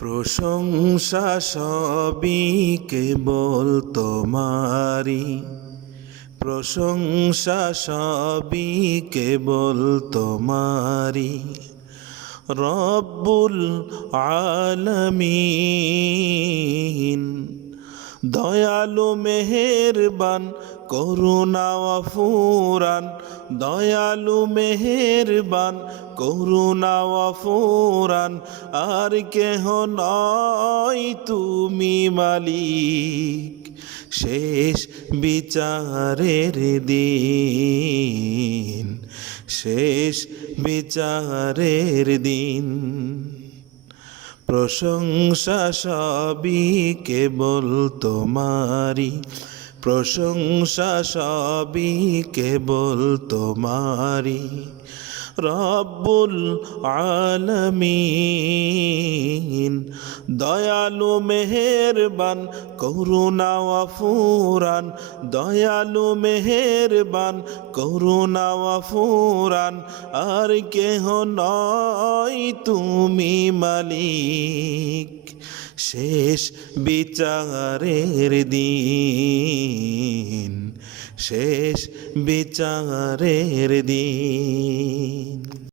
প্রশংসা সবই কেবল তোমারি, প্রশংসা সবই কেবল তোমারি। রব্বুল আলামিন দয়ালু মেহেরবান করুণা ওয়াফুরান, দয়ালু মেহেরবান করুণা ওয়াফুরান। আর কেহ নয় তুমি মালিক, শেষ বিচারের দিন, শেষ বিচারের দিন। প্রশংসা সবই কেবল তোমারি, প্রশংসা সবই কেবল তোমারি। রব্বুল আলামিন দয়ালু মেহেরবান করুণা ওয়াফুরান, দয়ালু মেহেরবান করুণা ওয়াফুরান। আর কেহ নয় তুমি মালিক, শেষ বিচারের দিন, শেষ বিচারের দিন।